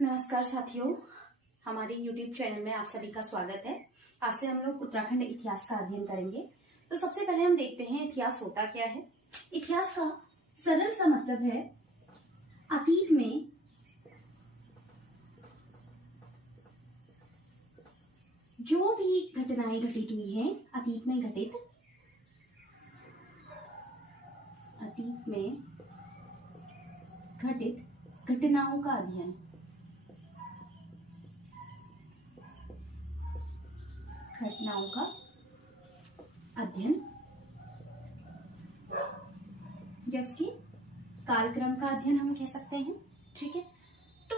नमस्कार साथियों, हमारे YouTube चैनल में आप सभी का स्वागत है। आज से हम लोग उत्तराखंड इतिहास का अध्ययन करेंगे। तो सबसे पहले हम देखते हैं इतिहास होता क्या है। इतिहास का सरल सा मतलब है अतीत में जो भी घटनाएं घटित हुई हैं, अतीत में घटित घटनाओं का अध्ययन। घटनाओं का अध्ययन जैसे कि कालक्रम का अध्ययन हम कह सकते हैं। ठीक है, तो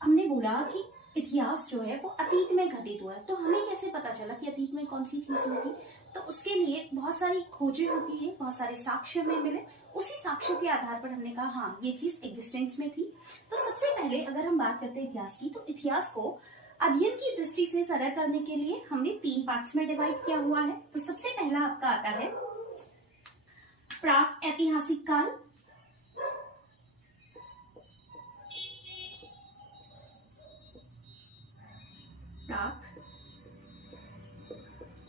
हमने बोला कि इतिहास जो है वो अतीत में घटित हुआ है। तो हमें कैसे पता चला कि अतीत में कौन सी चीज हुई थी? तो उसके लिए बहुत सारी खोजें होती है, बहुत सारे साक्ष्य हमें मिले। उसी साक्ष्य के आधार पर हमने कहा हाँ ये चीज एग्जिस्टेंस में थी। तो सबसे पहले अगर हम बात करते हैं इतिहास की, तो इतिहास को अध्ययन की दृष्टि से सरल करने के लिए हमने 3 पार्ट्स में डिवाइड किया हुआ है। तो सबसे पहला आपका आता है प्राक ऐतिहासिक काल, प्राक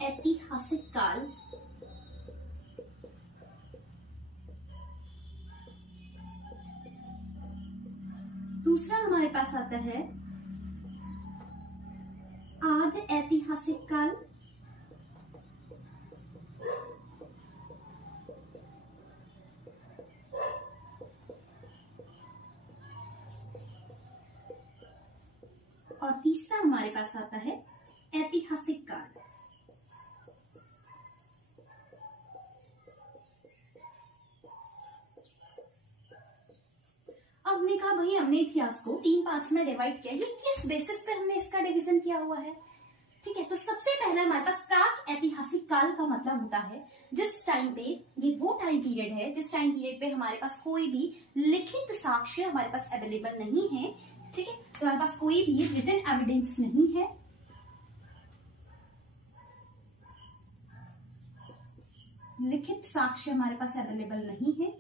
ऐतिहासिक काल। दूसरा हमारे पास आता है आद ऐतिहासिक काल, और तीसरा हमारे पास आता है ऐतिहासिक काल। अब हमने कहा भाई हमने इतिहास को 3 पार्ट्स में डिवाइड किया, ये किस बेसिस पे हमने इसका डिवीजन किया हुआ है? ठीक है, तो सबसे पहला हमारे पास प्राक ऐतिहासिक काल का मतलब होता है जिस टाइम पे, ये वो टाइम पीरियड है जिस टाइम पीरियड पे हमारे पास कोई भी लिखित साक्ष्य हमारे पास अवेलेबल नहीं है। ठीक है, तो हमारे पास कोई भी रिटन एविडेंस नहीं है। लिखित साक्ष्य हमारे पास अवेलेबल नहीं है।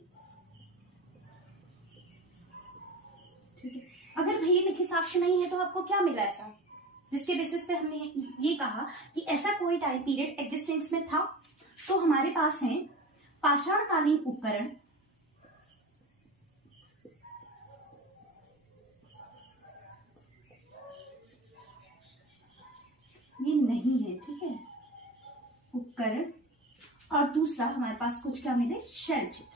ठीक है, अगर भाई लिखित साक्ष्य नहीं है तो आपको क्या मिला ऐसा जिसके बेसिस पे हमने ये कहा कि ऐसा कोई टाइम पीरियड एग्जिस्टेंस में था? तो हमारे पास है पाषाणकालीन उपकरण, ये नहीं है। ठीक है, उपकरण। और दूसरा हमारे पास कुछ क्या मिले? शैल चित्र।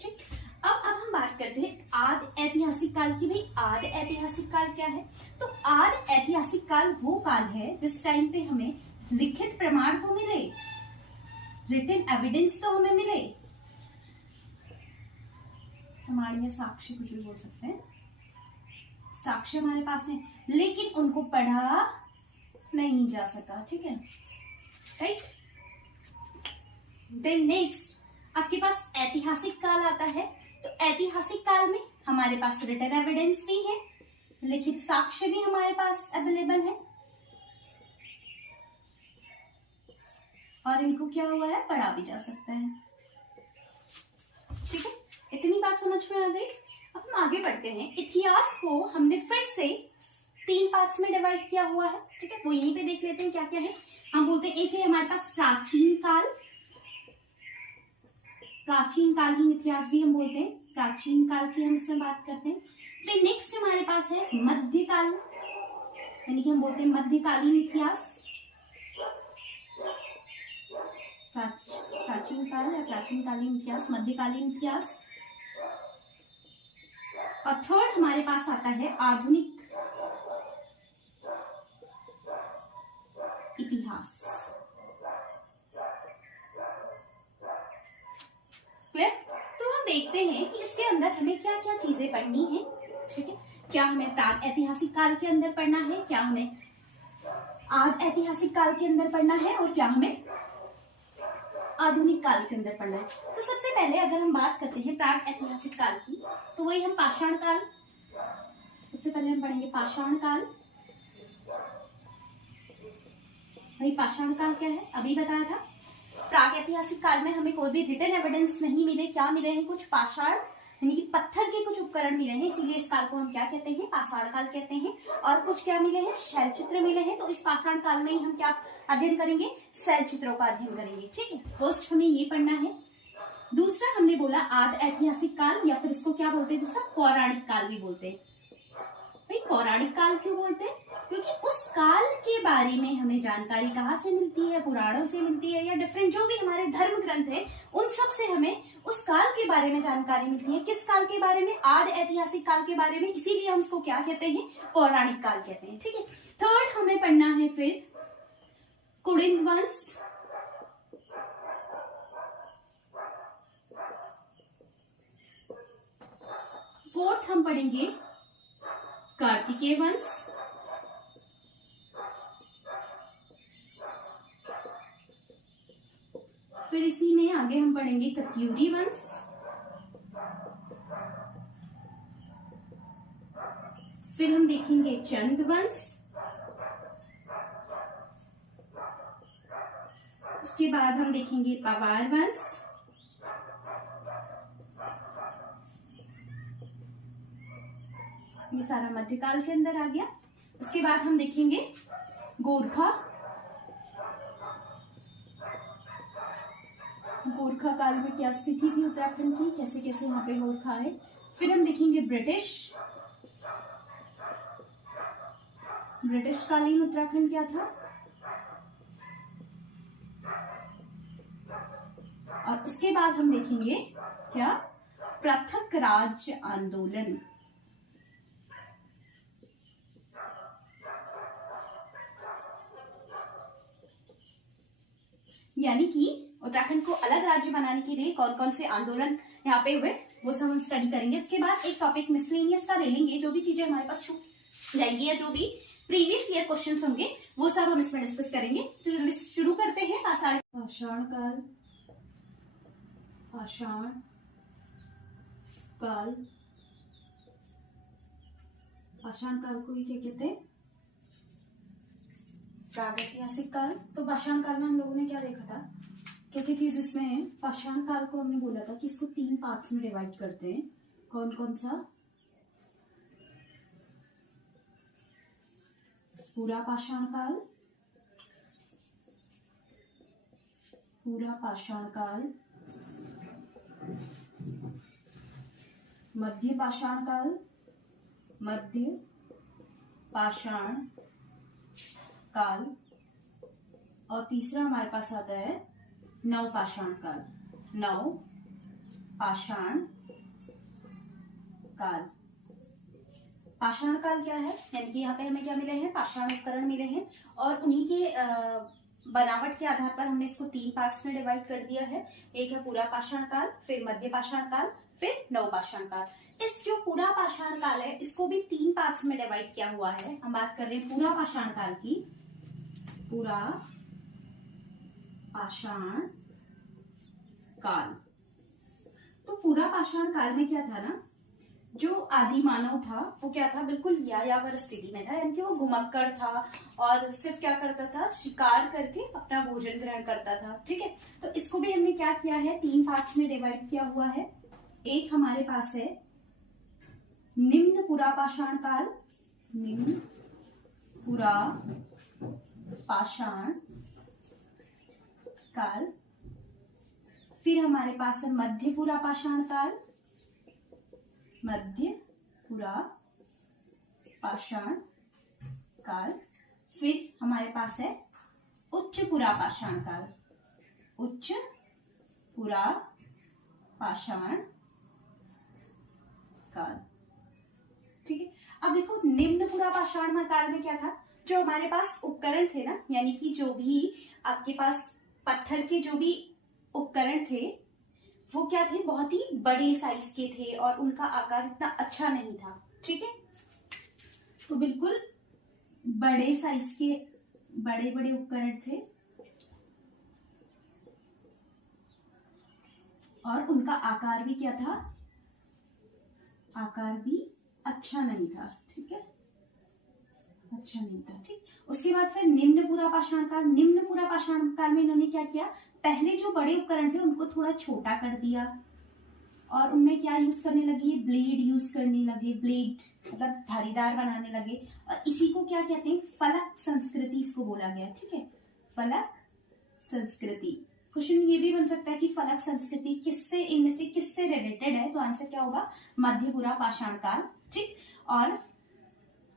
ठीक, अब हम बात करते हैं आद ऐतिहासिक काल की। भाई आद ऐतिहासिक काल क्या है? तो आद ऐतिहासिक काल वो काल है जिस टाइम पे हमें लिखित प्रमाण तो मिले, रिटन एविडेंस तो हमें मिले, प्रमाण या साक्ष्य कुछ भी बोल सकते हैं, साक्ष्य हमारे पास है, लेकिन उनको पढ़ा नहीं जा सका। ठीक है, राइट। देन नेक्स्ट आपके पास ऐतिहासिक काल आता है। तो ऐतिहासिक काल में हमारे पास रिटन एविडेंस भी है, लिखित साक्ष्य भी हमारे पास अवेलेबल है, और इनको क्या हुआ है? पढ़ा भी जा सकता है। ठीक है, इतनी बात समझ में आ गई। अब हम आगे बढ़ते हैं। इतिहास को हमने फिर से 3 पार्ट्स में डिवाइड किया हुआ है। ठीक है, वो यहीं पे देख लेते हैं क्या क्या है। हम बोलते हैं एक है हमारे पास प्राचीन काल, प्राचीन कालीन इतिहास भी हम बोलते हैं, प्राचीन काल की हम इसमें बात करते हैं। फिर नेक्स्ट हमारे पास है मध्यकाल, यानी कि हम बोलते हैं मध्यकालीन इतिहास, प्राचीन काल या प्राचीन कालीन इतिहास, मध्यकालीन इतिहास। और थर्ड हमारे पास आता है आधुनिक इतिहास। क्लियर? तो हम देखते हैं कि इसके अंदर हमें क्या क्या चीजें पढ़नी है। ठीक है, क्या हमें प्राक ऐतिहासिक काल के अंदर पढ़ना है, क्या हमें आद ऐतिहासिक काल के अंदर पढ़ना है, और क्या हमें आधुनिक काल के अंदर पढ़ना है। तो सबसे पहले अगर हम बात करते हैं प्राक ऐतिहासिक काल की, तो वही हम पाषाण काल, सबसे पहले हम पढ़ेंगे पाषाण काल। भाई पाषाण काल क्या है? अभी बताया था प्रागैतिहासिक काल में हमें कोई भी रिटन एविडेंस नहीं मिले, क्या मिले हैं, कुछ पाषाण यानी कि पत्थर के कुछ उपकरण मिले हैं, इसीलिए इस काल को हम क्या कहते हैं, पाषाण काल कहते हैं। और कुछ क्या मिले हैं, शैल चित्र मिले हैं। तो इस पाषाण काल में ही हम क्या अध्ययन करेंगे, शैल चित्रों का अध्ययन करेंगे। ठीक है, फर्स्ट हमें ये पढ़ना है। दूसरा हमने बोला आदि ऐतिहासिक काल, या फिर इसको क्या बोलते हैं, दूसरा पौराणिक काल भी बोलते हैं। भाई पौराणिक काल क्यों बोलते हैं, क्योंकि उस काल के बारे में हमें जानकारी कहाँ से मिलती है, पुराणों से मिलती है, या डिफरेंट जो भी हमारे धर्म ग्रंथ है उन सब से हमें उस काल के बारे में जानकारी मिलती है। किस काल के बारे में, आदि ऐतिहासिक काल के बारे में, इसीलिए हम इसको क्या कहते हैं, पौराणिक काल कहते हैं। ठीक है, थर्ड हमें पढ़ना है फिर कुड़िंद वंश, फोर्थ हम पढ़ेंगे कार्तिकेय वंश, फिर इसी में आगे हम पढ़ेंगे कत्यूरी वंश, फिर हम देखेंगे चंद वंश, उसके बाद हम देखेंगे पवार वंश, ये सारा मध्यकाल के अंदर आ गया। उसके बाद हम देखेंगे गोरखा, गोरखा काल में क्या स्थिति थी उत्तराखंड की, कैसे कैसे यहाँ पे गोरखा है। फिर हम देखेंगे ब्रिटिश, ब्रिटिश कालीन उत्तराखंड क्या था। और उसके बाद हम देखेंगे क्या, पृथक राज्य आंदोलन, यानी कि उत्तराखंड को अलग राज्य बनाने के लिए कौन कौन से आंदोलन यहाँ पे हुए, वो सब हम स्टडी करेंगे। उसके बाद एक टॉपिक मिसलेनियस का ले लेंगे, जो भी चीजें हमारे पास छूट जाएगी या जो भी प्रीवियस ईयर क्वेश्चंस होंगे वो सब हम इसमें डिस्कस करेंगे। तो शुरू करते हैं पाषाण काल, पाषाण काल, पाषाण काल को ही क्या कहते हैं, प्रागैतिहासिक काल। तो पाषाण काल में हम लोगों ने क्या देखा था, क्या क्या चीज इसमें है। पाषाण काल को हमने बोला था कि इसको 3 पार्ट्स में डिवाइड करते हैं। कौन कौन सा, पूरा पाषाण काल, पूरा पाषाण काल, मध्य पाषाण काल, मध्य पाषाण काल, और तीसरा हमारे पास आता है नव पाषाण काल, नव पाषाण काल। पाषाण काल क्या है, यानी कि यहाँ पे हमें क्या मिले हैं, पाषाण उपकरण मिले हैं, और उन्हीं के बनावट के आधार पर हमने इसको 3 पार्ट्स में डिवाइड कर दिया है। एक है पूरा पाषाण काल, फिर मध्य पाषाण काल, फिर नव पाषाण काल। इस जो पूरा पाषाण काल है इसको भी 3 पार्ट्स में डिवाइड किया हुआ है। हम बात कर रहे हैं पूरा पाषाण काल की, पूरा पाषाण काल। तो पूरा पाषाण काल में क्या था ना, जो आदि मानव था वो क्या था, बिल्कुल यायावर स्थिति में था, यानी कि वो घुमक्कड़ था और सिर्फ क्या करता था, शिकार करके अपना भोजन ग्रहण करता था। ठीक है, तो इसको भी हमने क्या किया है, 3 पार्ट्स में डिवाइड किया हुआ है। एक हमारे पास है निम्न पुरा पाषाण काल, निम्न पुरा पाषाण काल, फिर हमारे पास है मध्य पुरा पाषाण काल, मध्य पुरा पाषाण काल, फिर हमारे पास है उच्च पुरा पाषाण काल, उच्च पुरा पाषाण काल। ठीक है, अब देखो निम्न पुरा पाषाण काल में क्या था, जो हमारे पास उपकरण थे ना, यानी कि जो भी आपके पास पत्थर के जो भी उपकरण थे वो क्या थे, बहुत ही बड़े साइज के थे और उनका आकार इतना अच्छा नहीं था। ठीक है, तो बिल्कुल बड़े साइज के बड़े बड़े उपकरण थे और उनका आकार भी क्या था, आकार भी अच्छा नहीं था। ठीक है, अच्छा नहीं था। ठीक, उसके बाद फिर निम्न पुरा पाषाण काल, निम्न पुरा पाषाण काल में इन्होंने क्या किया, पहले जो बड़े उपकरण थे उनको थोड़ा छोटा कर दिया और उनमें क्या यूज करने लगी, ब्लेड यूज करने लगे, ब्लेड मतलब धारीदार बनाने लगे। और इसी को क्या कहते हैं, फलक संस्कृति इसको बोला गया। ठीक है, फलक संस्कृति। क्वेश्चन ये भी बन सकता है कि फलक संस्कृति किससे, इनमें से किससे रिलेटेड है, तो आंसर क्या होगा, मध्यपुरा पाषाण काल। ठीक, और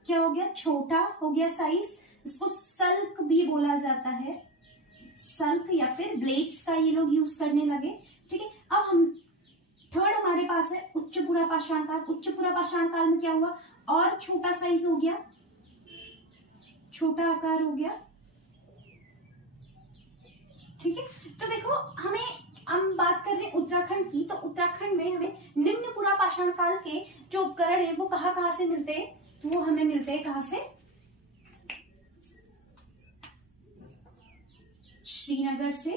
क्या हो गया, छोटा हो गया साइज, इसको सल्क भी बोला जाता है, सल्क या फिर ब्लेड्स का ये लोग यूज करने लगे। ठीक है, अब हम थर्ड हमारे पास है उच्चपुरा पाषाण काल। उच्चपुरा पाषाण काल में क्या हुआ, और छोटा साइज हो गया, छोटा आकार हो गया। ठीक है, तो देखो हम बात कर रहे हैं उत्तराखंड की, तो उत्तराखंड में हमें निम्नपुरा पाषाण काल के जो उपकरण है वो कहाँ से मिलते हैं, तो वो हमें मिलते हैं कहाँ से, श्रीनगर से,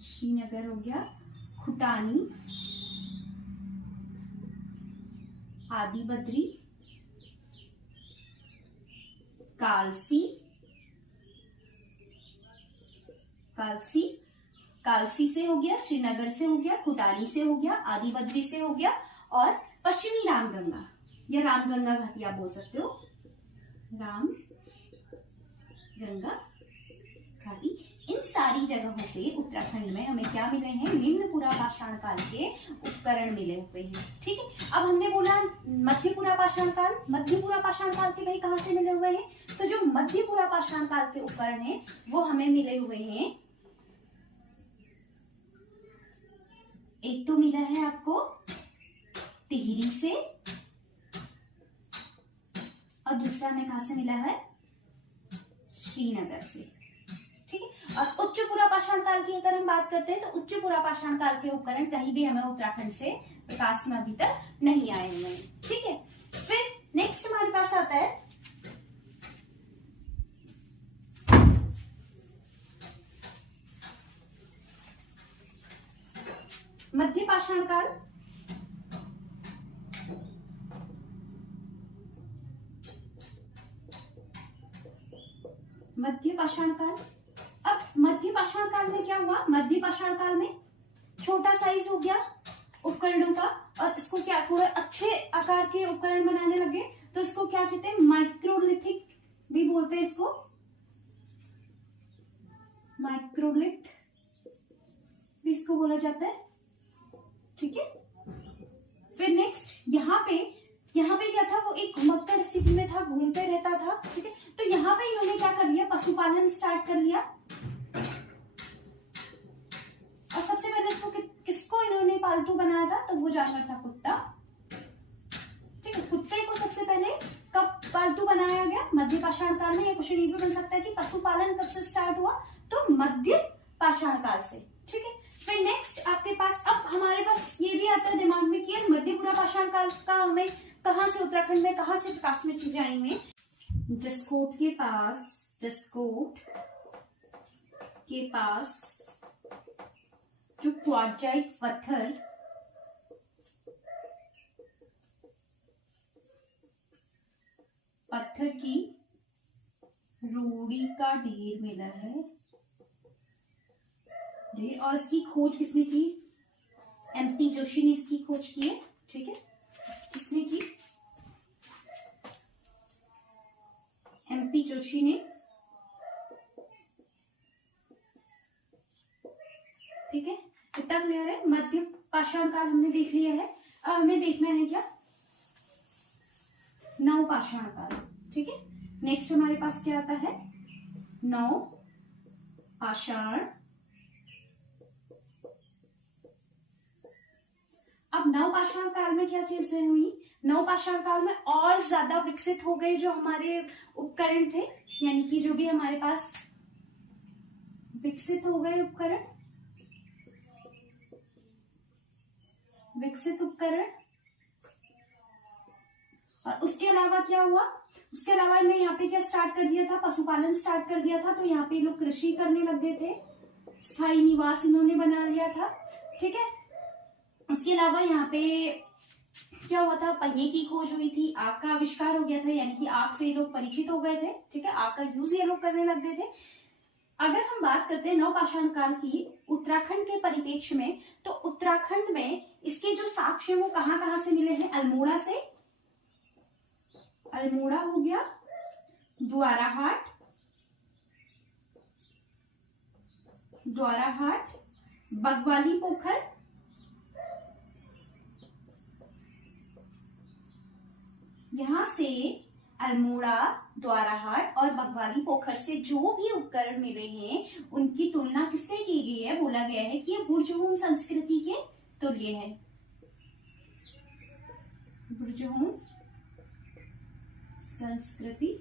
श्रीनगर हो गया, खुटानी, आदिबद्री, कालसी, कालसी से हो गया, श्रीनगर से हो गया, खुटानी से हो गया, आदिबद्री से हो गया, और पश्चिमी रामगंगा या रामगंगा घाटी आप बोल सकते हो, रामगंगा घाटी। इन सारी जगहों से उत्तराखंड में हमें क्या मिले हैं, निम्नपुरा पाषाण काल के उपकरण मिले हुए हैं। ठीक है, अब हमने बोला मध्यपुरा पाषाण काल, मध्यपुरा पाषाण काल के भाई कहाँ से मिले हुए हैं, तो जो मध्यपुरा पाषाण काल के उपकरण हैं वो हमें मिले हुए हैं, एक तो मिला है आपको टिहरी से और दूसरा हमें कहां से मिला है, श्रीनगर से। ठीक है, और उच्चपुरा पाषाण काल की अगर हम बात करते हैं तो उच्चपुरा पाषाण काल के उपकरण कहीं भी हमें उत्तराखंड से प्रकाश में अभी तक नहीं आए हुए हैं। ठीक है, फिर नेक्स्ट हमारे पास आता है मध्य पाषाण काल। मध्य पाषाण काल, अब मध्य पाषाण काल में क्या हुआ, मध्य पाषाण काल में छोटा साइज हो गया उपकरणों का, और इसको क्या थोड़े अच्छे आकार के उपकरण बनाने लगे, तो इसको क्या कहते हैं, माइक्रोलिथिक भी बोलते हैं इसको, माइक्रोलिथ भी इसको बोला जाता है। ठीक है, फिर नेक्स्ट यहाँ पे क्या था, वो एक घुमक्कड़ स्थिति में था, घूमते रहता था। ठीक है, तो यहाँ पे इन्होंने क्या कर लिया, पशुपालन स्टार्ट कर लिया, और सबसे पहले इसको किसको इन्होंने पालतू बनाया था, तो वो जानवर था कुत्ता। ठीक है, कुत्ते को सबसे पहले कब पालतू बनाया गया, मध्य पाषाण काल में। ये क्वेश्चन ये भी बन सकता है कि पशुपालन कब से स्टार्ट हुआ, तो मध्य पाषाण काल से। ठीक है, फिर नेक्स्ट आपके पास, अब हमारे पास ये भी आता है दिमाग में कि यार मध्यपुरा पाषाण काल का हमें कहां से, उत्तराखंड में कहां से प्रकाश में चीजें आई हुई, जसकोट के पास जो क्वार्टजाइट पत्थर की रोड़ी का ढेर मिला है, और इसकी खोज किसने की, एमपी जोशी ने इसकी खोज की है। ठीक है, किसने की, एमपी जोशी ने। ठीक है, इतना क्लियर है, मध्य पाषाण काल हमने देख लिया है। अब हमें देखना है क्या, नव पाषाण काल। ठीक है, नेक्स्ट हमारे पास क्या आता है, नव पाषाण। अब नवपाषाण काल में क्या चीजें हुई, नवपाषाण काल में और ज्यादा विकसित हो गए जो हमारे उपकरण थे, यानी कि जो भी हमारे पास विकसित हो गए उपकरण, विकसित उपकरण। और उसके अलावा क्या हुआ, उसके अलावा मैं यहाँ पे क्या स्टार्ट कर दिया था, पशुपालन स्टार्ट कर दिया था, तो यहाँ पे लोग कृषि करने लग गए थे, स्थायी निवास इन्होंने बना लिया था। ठीक है, उसके अलावा यहाँ पे क्या हुआ था, पहिए की खोज हुई थी, आग का आविष्कार हो गया था, यानी कि आग से ये लोग परिचित हो गए थे। ठीक है, आग का यूज ये लोग करने लग गए थे। अगर हम बात करते हैं नवपाषाण काल की उत्तराखंड के परिप्रेक्ष्य में, तो उत्तराखंड में इसके जो साक्ष्य वो कहाँ कहाँ से मिले हैं? अल्मोड़ा से, अल्मोड़ा हो गया, द्वाराहाट, बगवाली पोखर, यहां से अल्मोड़ा, द्वाराहाट और बगवाली पोखर से जो भी उपकरण मिले हैं उनकी तुलना किससे की गई है? बोला गया है कि ये बुर्जहूम संस्कृति के तुल्य है, बुर्जहूम संस्कृति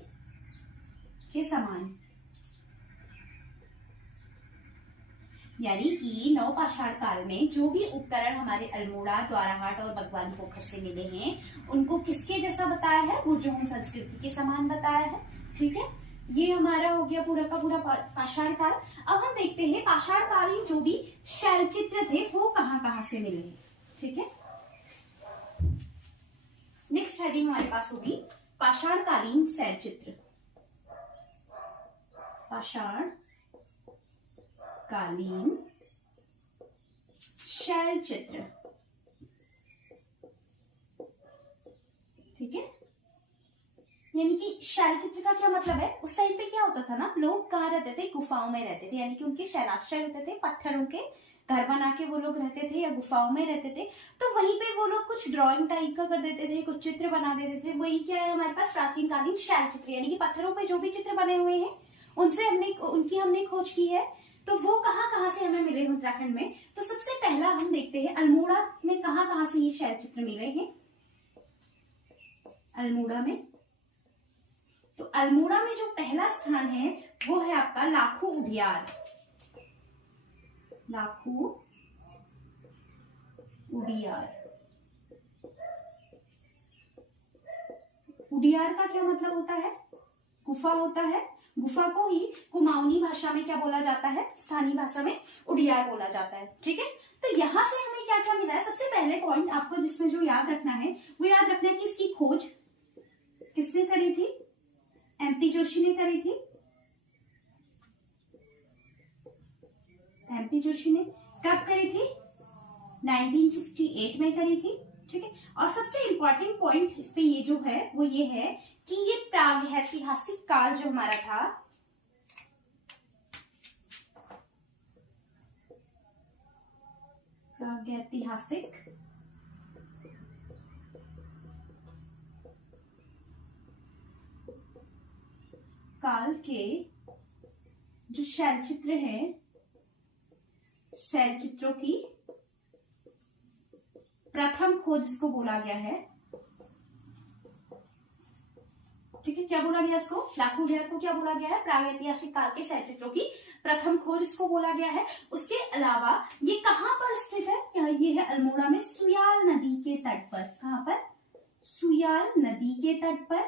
के समान। यानी कि नवपाषाण काल में जो भी उपकरण हमारे अल्मोड़ा, द्वाराहाट और बगवाली पोखर से मिले हैं उनको किसके जैसा बताया है? बुर्जहूम संस्कृति के समान बताया है। ठीक है, ये हमारा हो गया पूरा का पूरा पाषाण काल। अब हम देखते हैं पाषाणकालीन जो भी शैल चित्र थे वो कहाँ कहाँ से मिले हैं। ठीक है, नेक्स्ट हेडिंग हमारे पास होगी पाषाणकालीन शैल चित्र। पाषाण कालीन शैल चित्र। ठीक है, यानी कि शैल चित्र का क्या मतलब है? उस टाइम पे क्या होता था ना, लोग कहाँ रहते थे? गुफाओं में रहते थे, यानी कि उनके शैलाश्रय होते थे, पत्थरों के घर बना के वो लोग रहते थे या गुफाओं में रहते थे। तो वहीं पे वो लोग कुछ ड्राइंग टाइप का कर देते थे, कुछ चित्र बना देते थे। वही क्या है हमारे पास? प्राचीन कालीन शैल चित्र, यानी कि पत्थरों पे जो भी चित्र बने हुए हैं उनसे हमने खोज की है। तो वो कहाँ कहाँ से हमें मिले उत्तराखंड में? तो सबसे पहला हम देखते हैं अल्मोड़ा में कहाँ कहाँ से ये शैल चित्र मिले हैं। अल्मोड़ा में, तो अल्मोड़ा में जो पहला स्थान है वो है आपका लाखू उडियार। लाखू उडियार। उडियार का क्या मतलब होता है? गुफा होता है। गुफा को ही कुमाऊनी भाषा में क्या बोला जाता है? स्थानीय भाषा में उडियार बोला जाता है। ठीक है, तो यहां से हमें क्या क्या मिला है? सबसे पहले पॉइंट आपको जिसमें जो याद रखना है वो याद रखना है कि इसकी खोज किसने करी थी? एमपी जोशी ने करी थी। एमपी जोशी ने कब करी थी? 1968 में करी थी। ठीक है, और सबसे इंपॉर्टेंट पॉइंट इस पे ये जो है वो ये है कि ये प्रागैतिहासिक काल जो हमारा था, प्रागैतिहासिक काल के जो शैल चित्र है, शैल चित्रों की प्रथम खोज इसको बोला गया है। ठीक है, क्या बोला गया इसको? लाखू उडियार को क्या बोला गया है? प्रागैतिहासिक काल के शैल चित्रों की प्रथम खोज इसको बोला गया है। उसके अलावा ये कहां पर स्थित है? ये है अल्मोड़ा में, सुयाल नदी के तट पर। कहां पर? सुयाल नदी के तट पर।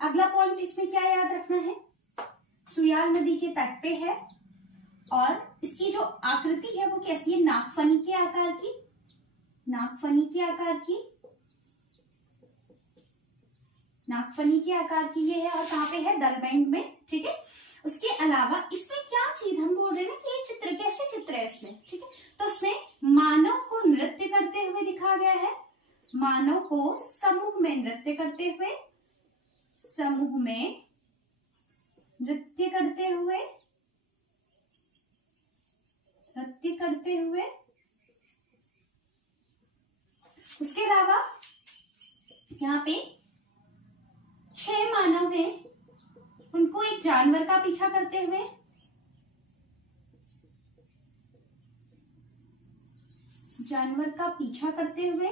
अगला पॉइंट इसमें क्या याद रखना है? सुयाल नदी के तट पे है और इसकी जो आकृति है वो कैसी है? नागफनी के आकार की। नागफनी के आकार की, नागफनी के आकार की ये है। और कहां पे है? दलबेंड में। ठीक है, उसके अलावा इसमें क्या चीज हम बोल रहे हैं ना कि ये चित्र कैसे चित्र है इसमें? ठीक है, तो इसमें मानव को नृत्य करते हुए दिखाया गया है। मानव को समूह में नृत्य करते हुए, समूह में नृत्य करते हुए, नृत्य करते हुए। उसके अलावा यहाँ पे 6 मानव हैं, उनको एक जानवर का पीछा करते हुए, जानवर का पीछा करते हुए।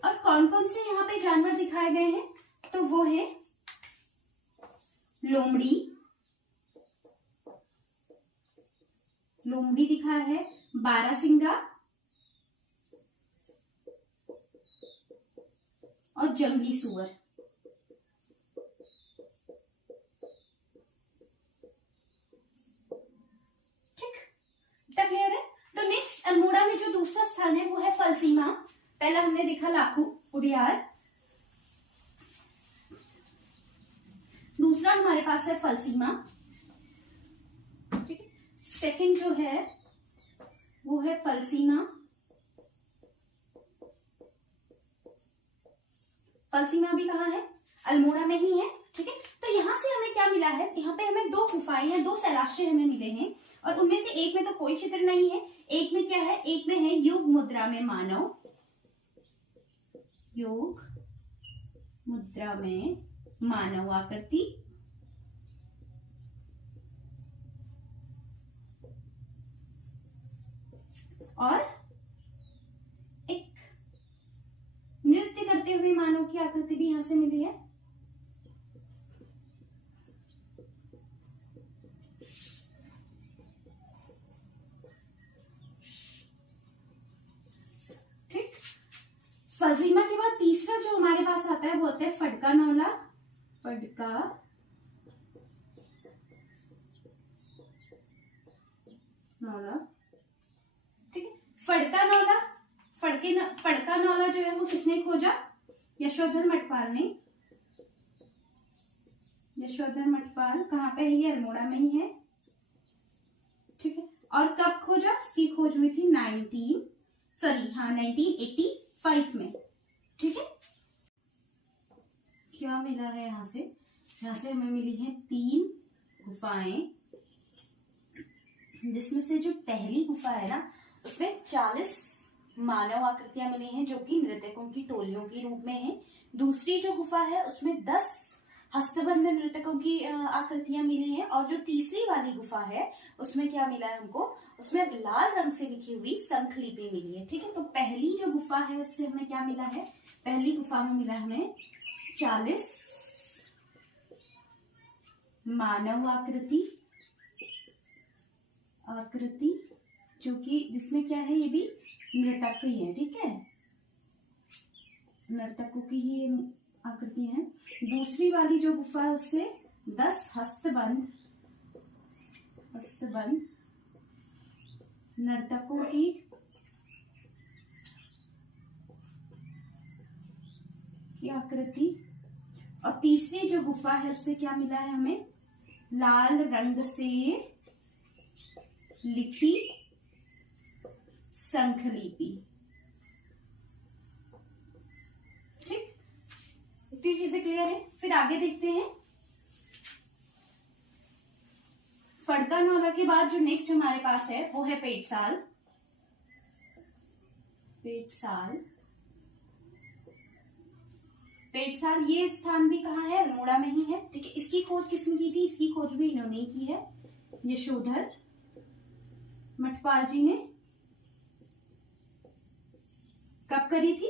और कौन कौन से यहाँ पे जानवर दिखाए गए हैं? तो वो है लोमड़ी, लोमड़ी दिखाया है, बारहसिंगा और जंगली सुअर। ठीक, क्लियर है? तो नेक्स्ट अल्मोड़ा में जो दूसरा स्थान है वो है फलसीमा। पहला हमने देखा लाखू उडियार, दूसरा हमारे पास है फलसीमा, ठीक है। सेकंड जो है वो है फलसीमा। फलसीमा भी कहाँ है? अल्मोड़ा में ही है, ठीक है। तो यहाँ से हमें क्या मिला है, यहाँ पे हमें दो गुफाएं हैं, दो शैलाश्रय हमें मिले हैं, और उनमें से एक में तो कोई चित्र नहीं है, एक में क्या है, एक में है योग मुद्रा में मानव, योग मुद्रा में मानव आकृति, और एक नृत्य करते हुए मानव की आकृति भी यहां से मिली है। ठीक। फलसीमा के बाद तीसरा जो हमारे पास आता है वो होता है फड़का नौला। फड़का नौला, ठीक है। फड़का नौला, फड़का नौला जो है वो किसने खोजा? यशोधर मटपाल ने। यशोधर मटपाल कहाँ पे है? ये अल्मोड़ा में ही है, ठीक है। और कब खोजा? इसकी खोज हुई थी 1985 में, ठीक है। क्या मिला है यहाँ से? यहाँ से हमें मिली है 3 गुफाएं, जिसमें से जो पहली गुफा है ना उसमें 40 मानव आकृतियां मिली हैं जो कि नृत्यकों की टोलियों के रूप में है। दूसरी जो गुफा है उसमें 10 हस्तबंध नृत्यकों की आकृतियां मिली हैं, और जो तीसरी वाली गुफा है उसमें क्या मिला है हमको? उसमें लाल रंग से लिखी हुई शंखलिपि मिली है, ठीक है। तो पहली जो गुफा है उससे हमें क्या मिला है? पहली गुफा में मिला हमें 40 मानव आकृति जो कि जिसमें क्या है, ये भी नर्तक ही है, ठीक है, नर्तकों की ही आकृति है। दूसरी वाली जो गुफा है उससे 10 हस्तबंध नर्तकों की आकृति, और तीसरी जो गुफा है उससे क्या मिला है हमें? लाल रंग से लिखी शंखलिपि, ठीक। इतनी चीजें क्लियर है। फिर आगे देखते हैं। फड़का नौला के बाद जो नेक्स्ट हमारे पास है वो है पेटसाल। पेटसाल ये स्थान भी कहाँ है? अल्मोड़ा में ही है, ठीक है। इसकी खोज किसने की थी? इसकी खोज भी इन्होंने ही की है, यशोधर मटपाल जी ने। कब करी थी?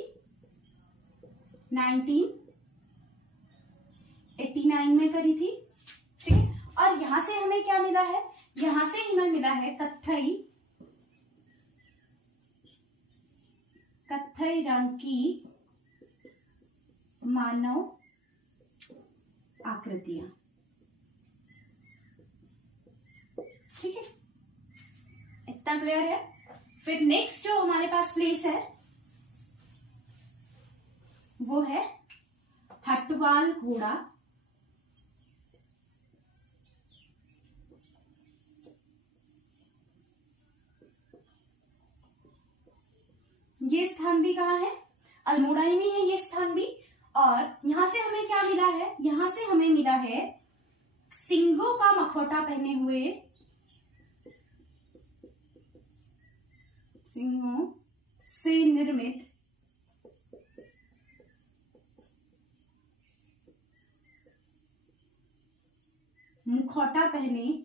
1989 में करी थी, ठीक है। और यहां से हमें क्या मिला है? यहां से हमें मिला है कत्थई रंग की मानव आकृतियां, ठीक है। इतना क्लियर है। फिर नेक्स्ट जो हमारे पास प्लेस है वो है हटवाल घोड़ा। ये स्थान भी कहाँ है? अल्मोड़ा में है ये स्थान भी। और यहां से हमें क्या मिला है? यहां से हमें मिला है सिंगों का मखौटा पहने हुए, सिंहों से निर्मित मुखौटा पहने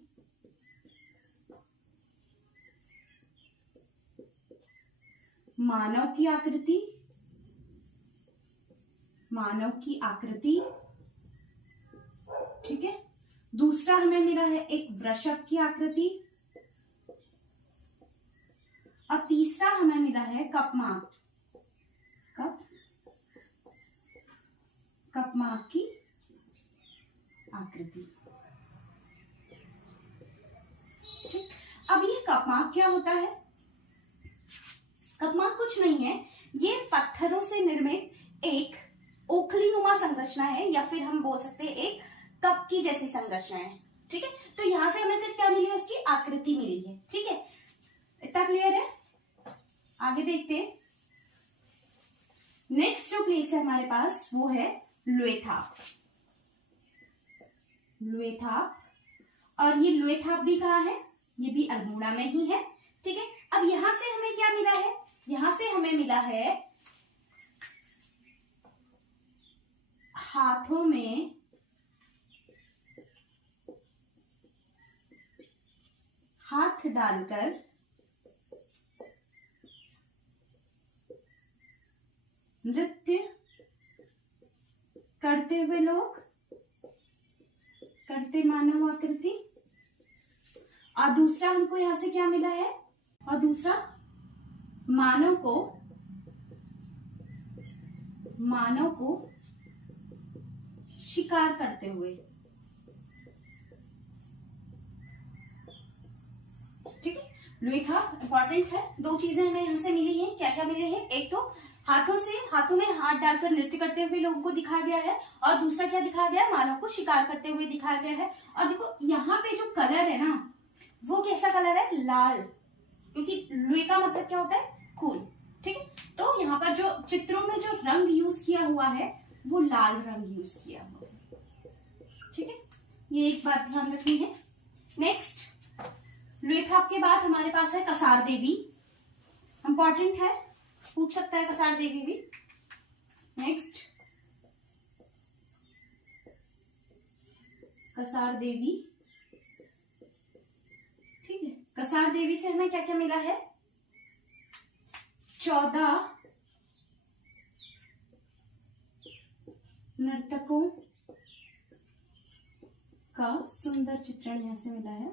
मानव की आकृति, ठीक है। दूसरा हमें मिला है एक वृषभ की आकृति, और तीसरा हमें मिला है कपमाग की आकृति, ठीक। अब ये कपमाग क्या होता है? कपमाग कुछ नहीं है, ये पत्थरों से निर्मित एक ओखलीनुमा संरचना है, या फिर हम बोल सकते हैं एक कप की जैसी संरचना है। ठीक है, तो यहां से हमें सिर्फ क्या मिली है, उसकी आकृति मिली है। ठीक है, इतना क्लियर है। आगे देखते हैं। नेक्स्ट जो प्लेस है हमारे पास वो है लुएथाप। लुएथाप, और ये लुएथाप भी कहाँ है, ये भी अल्मोड़ा में ही है। ठीक है, अब यहां से हमें क्या मिला है, यहां से हमें मिला है हाथों में हाथ डालकर नृत्य करते हुए लोग, करते मानव आकृति। और दूसरा हमको यहां से क्या मिला है, और दूसरा मानव को शिकार करते हुए। ठीक है, लुएथाप इंपॉर्टेंट है। दो चीजें हमें यहां से मिली हैं। क्या क्या मिले हैं, एक तो हाथों में हाथ डालकर नृत्य करते हुए लोगों को दिखाया गया है, और दूसरा क्या दिखाया गया है, मानव को शिकार करते हुए दिखाया गया है। और देखो यहाँ पे जो कलर है ना, वो कैसा कलर है, लाल, क्योंकि लुए का मतलब क्या होता है, खून। ठीक है, तो यहाँ पर जो चित्रों में जो रंग यूज किया हुआ है वो लाल रंग यूज किया हुआ है। ठीक है, ये एक बात ध्यान रखनी है। नेक्स्ट, लुएथाप के बाद हमारे पास है कसार देवी। इंपॉर्टेंट है, पूछ सकता है कसार देवी भी। नेक्स्ट, कसार देवी। ठीक है, कसार देवी से हमें क्या क्या मिला है, 14 नर्तकों का सुंदर चित्रण यहां से मिला है।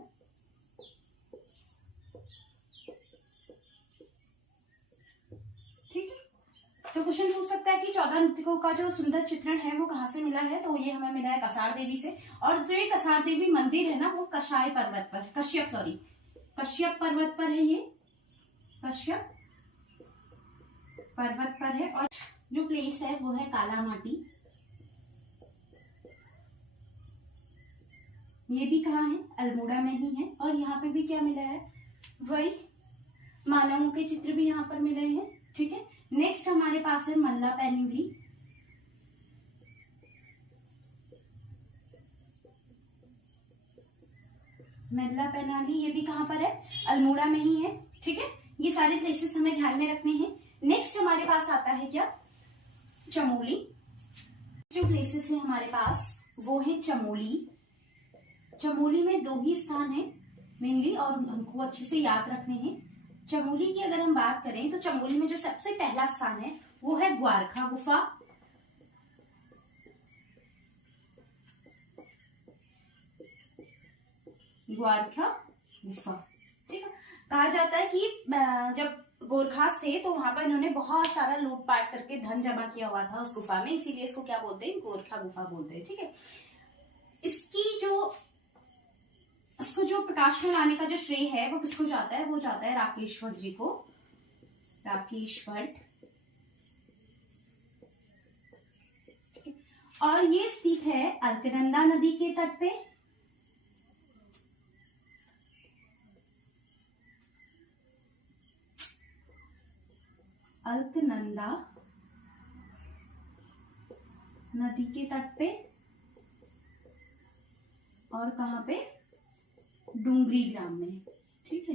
ठीक है, तो क्वेश्चन पूछ सकता है कि 14 नर्तकों का जो सुंदर चित्रण है वो कहाँ से मिला है, तो ये हमें मिला है कसार देवी से। और जो ये कसार देवी मंदिर है ना, वो कश्यप पर्वत पर है। ये कश्यप पर्वत पर है। और जो प्लेस है वो है कालामाटी। ये भी कहाँ है, अल्मोड़ा में ही है। और यहाँ पे भी क्या मिला है, वही मानवों के चित्र भी यहाँ पर मिले हैं। ठीक है, नेक्स्ट हमारे पास है मल्लापेनिवली। मल्लापेनाली, ये भी कहाँ पर है, अल्मोड़ा में ही है। ठीक है, ये सारे प्लेसेस हमें ध्यान में रखने हैं। नेक्स्ट हमारे पास आता है क्या, चमोली। जो प्लेसेस है हमारे पास वो है चमोली। चमोली में 2 ही स्थान है मेनली, और हमको अच्छे से याद रखने हैं। चमोली की अगर हम बात करें तो चमोली में जो सबसे पहला स्थान है वो है ग्वारखा गुफा। ग्वारखा गुफा। ठीक है, कहा जाता है कि जब गोरखास थे तो वहां पर इन्होंने बहुत सारा लूटपाट करके धन जमा किया हुआ था उस गुफा में, इसीलिए इसको क्या बोलते हैं, गोरखा गुफा बोलते हैं। ठीक है, इसको जो प्रकाश में लाने का जो श्रेय है वो किसको जाता है, वो जाता है राकेश भट्ट जी को। राकेश भट्ट। और ये स्थित है अलकनंदा नदी के तट पे। अलकनंदा नदी के तट पे। और कहां पे, डूंगरी ग्राम में। ठीक है,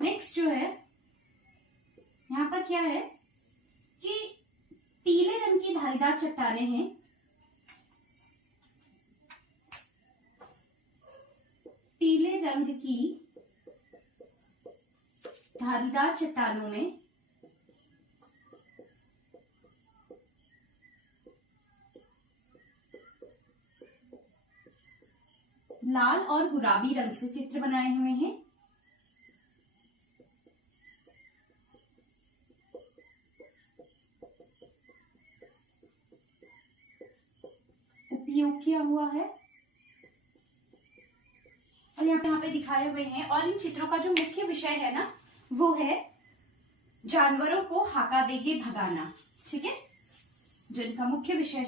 नेक्स्ट जो है यहां पर क्या है कि पीले रंग की धारीदार चट्टानें हैं। पीले रंग की धारीदार चट्टानों में लाल और गुलाबी रंग से चित्र बनाए हुए हैं। उपयोग किया हुआ है, और यहाँ पे दिखाए हुए हैं। और इन चित्रों का जो मुख्य विषय है ना, वो है जानवरों को हाका देके भगाना। ठीक है, जिनका मुख्य विषय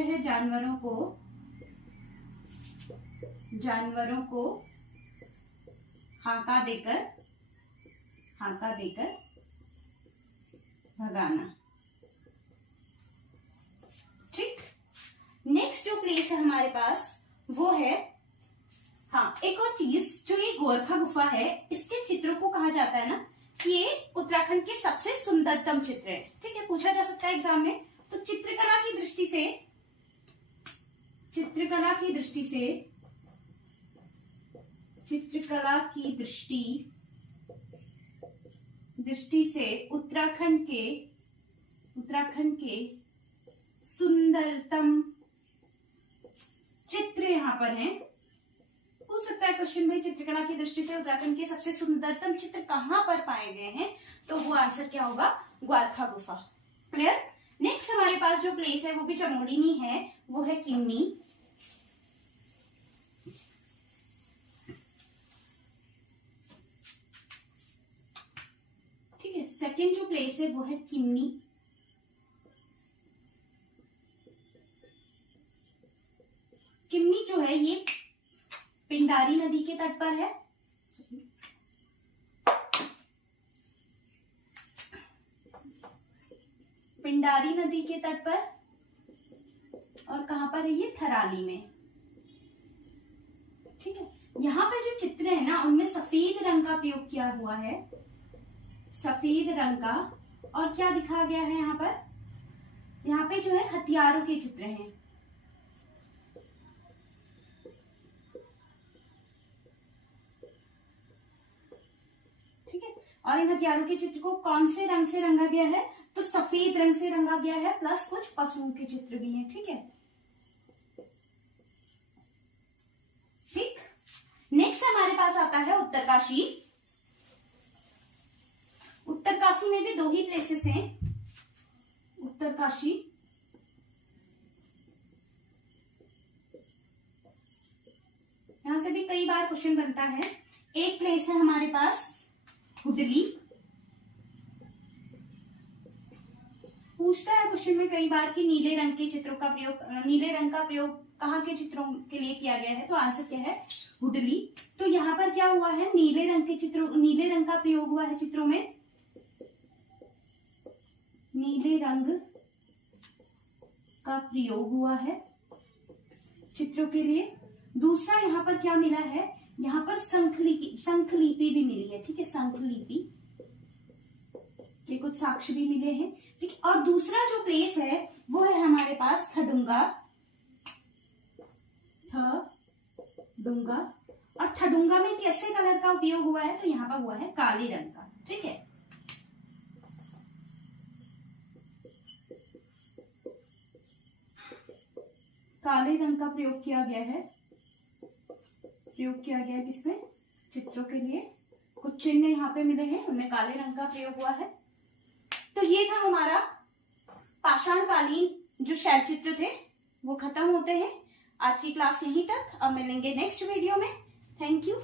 है जानवरों को हाका देकर भगाना। ठीक, नेक्स्ट जो प्लेस है हमारे पास वो है, हाँ एक और चीज, जो ये गोरखा गुफा है, इसके चित्रों को कहा जाता है ना कि ये उत्तराखंड के सबसे सुंदरतम चित्र है। ठीक है, पूछा जा सकता है एग्जाम में। तो चित्रकला की दृष्टि से उत्तराखंड के सुंदरतम चित्र यहाँ पर हैं। पूछ सकता है क्वेश्चन, भाई चित्रकला की दृष्टि से उत्तराखंड के सबसे सुंदरतम चित्र कहाँ पर पाए गए हैं? तो वो आंसर क्या होगा? ग्वारखा गुफा। क्लियर। नेक्स्ट हमारे पास जो प्लेस है वो भी चमोली में है, वो है किन्नी। ठीक है, सेकेंड जो प्लेस है वो है किन्नी। किन्नी जो है ये पिंडारी नदी के तट पर है। पिंडारी नदी के तट पर, और कहां पर है ये? थराली में। ठीक है, यहाँ पे जो चित्र है ना उनमें सफेद रंग का प्रयोग किया हुआ है, सफेद रंग का। और क्या दिखाया गया है यहाँ पर? यहाँ पे जो है हथियारों के चित्र हैं। और इन हथियारों के चित्र को कौन से रंग से रंगा गया है? तो सफेद रंग से रंगा गया है, प्लस कुछ पशुओं के चित्र भी हैं। ठीक है, ठीक। नेक्स्ट हमारे पास आता है उत्तरकाशी। उत्तरकाशी में भी दो ही प्लेसेस हैं। उत्तरकाशी, यहां से भी कई बार क्वेश्चन बनता है। एक प्लेस है हमारे पास हुडली। पूछता है क्वेश्चन में कई बार कि नीले रंग के चित्रों का प्रयोग, नीले रंग का प्रयोग कहाँ के चित्रों के लिए किया गया है? तो आंसर क्या है? हुडली। तो यहाँ पर क्या हुआ है? नीले रंग का प्रयोग हुआ है चित्रों में, नीले रंग का प्रयोग हुआ है चित्रों के लिए। दूसरा यहाँ पर क्या मिला है? यहाँ पर शंखलिपि भी मिली है। ठीक है, शंखलिपि के कुछ साक्ष्य भी मिले हैं। ठीक है, और दूसरा जो प्लेस है वो है हमारे पास थडुंगा। और थडुंगा में कैसे कलर का उपयोग हुआ है? तो यहाँ पर हुआ है काले रंग का। ठीक है, काले रंग का प्रयोग किया गया है। किसमें? चित्रों के लिए। कुछ चिन्ह यहाँ पे मिले हैं, उनमें काले रंग का प्रयोग हुआ है। तो ये था हमारा पाषाणकालीन जो शैल चित्र थे, वो खत्म होते हैं। आज की क्लास यहीं तक। अब मिलेंगे नेक्स्ट वीडियो में। Thank you.